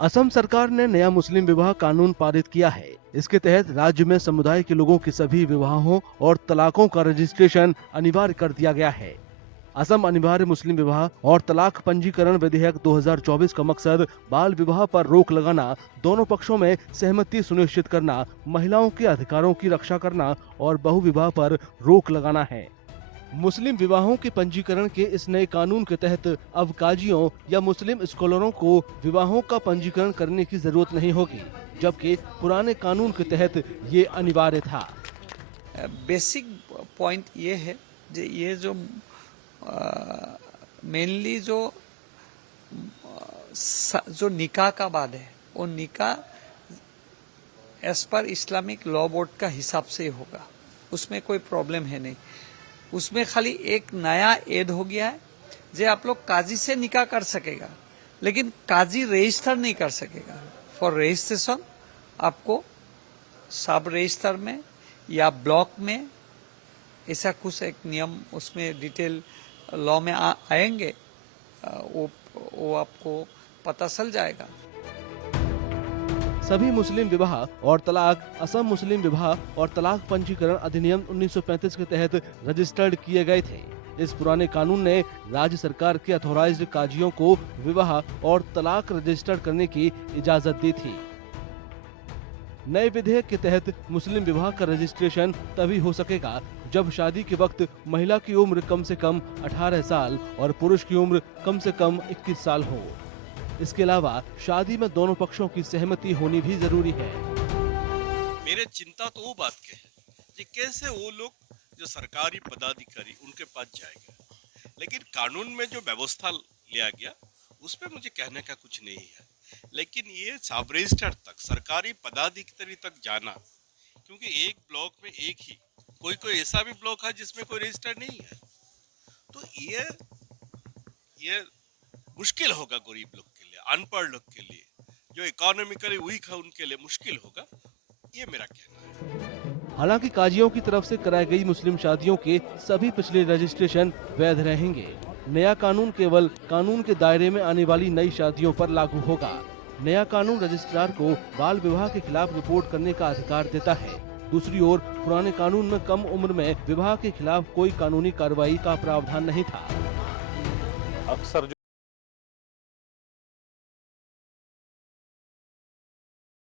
असम सरकार ने नया मुस्लिम विवाह कानून पारित किया है। इसके तहत राज्य में समुदाय के लोगों के सभी विवाहों और तलाकों का रजिस्ट्रेशन अनिवार्य कर दिया गया है। असम अनिवार्य मुस्लिम विवाह और तलाक पंजीकरण विधेयक 2024 का मकसद बाल विवाह पर रोक लगाना, दोनों पक्षों में सहमति सुनिश्चित करना, महिलाओं के अधिकारों की रक्षा करना और बहुविवाह पर रोक लगाना है। मुस्लिम विवाहों के पंजीकरण के इस नए कानून के तहत अब काजियों या मुस्लिम स्कॉलरों को विवाहों का पंजीकरण करने की जरूरत नहीं होगी, जबकि पुराने कानून के तहत ये अनिवार्य था। बेसिक पॉइंट ये है ये जो मेनली जो निकाह का बाद है वो निकाह as per Islamic law board का हिसाब से होगा, उसमें कोई प्रॉब्लम है नहीं। उसमें खाली एक नया ऐड हो गया है जो आप लोग काजी से निकाह कर सकेगा, लेकिन काजी रजिस्टर नहीं कर सकेगा। फॉर रजिस्ट्रेशन आपको सब रजिस्टर में या ब्लॉक में ऐसा कुछ एक नियम उसमें डिटेल लॉ में आएंगे, वो आपको पता चल जाएगा। सभी मुस्लिम विवाह और तलाक असम मुस्लिम विवाह और तलाक पंजीकरण अधिनियम 1935 के तहत रजिस्टर्ड किए गए थे। इस पुराने कानून ने राज्य सरकार के अथॉराइज्ड काजियों को विवाह और तलाक रजिस्टर करने की इजाजत दी थी। नए विधेयक के तहत मुस्लिम विवाह का रजिस्ट्रेशन तभी हो सकेगा जब शादी के वक्त महिला की उम्र कम से कम 18 साल और पुरुष की उम्र कम से कम 21 साल हो। इसके अलावा शादी में दोनों पक्षों की सहमति होनी भी जरूरी है। मेरे चिंता तो वो बात के है कि कैसे वो लोग जो सरकारी पदाधिकारी उनके पास जाएगा, लेकिन कानून में जो व्यवस्था लिया गया उसमें मुझे कहने का कुछ नहीं है, लेकिन ये सब रजिस्टर तक सरकारी पदाधिकारी तक जाना, क्योंकि एक ब्लॉक में एक ही कोई ऐसा भी ब्लॉक है जिसमें कोई रजिस्टर नहीं है, तो ये मुश्किल होगा गरीब लोग के लिए, अनपढ़ लोग के लिए, जो इकोनॉमिकली वीक है उनके लिए मुश्किल होगा, ये मेरा कहना है। हालांकि काजियों की तरफ से कराई गई मुस्लिम शादियों के सभी पिछले रजिस्ट्रेशन वैध रहेंगे। नया कानून केवल कानून के दायरे में आने वाली नई शादियों पर लागू होगा। नया कानून रजिस्ट्रार को बाल विवाह के खिलाफ रिपोर्ट करने का अधिकार देता है। दूसरी ओर पुराने कानून में कम उम्र में विवाह के खिलाफ कोई कानूनी कार्रवाई का प्रावधान नहीं था। अक्सर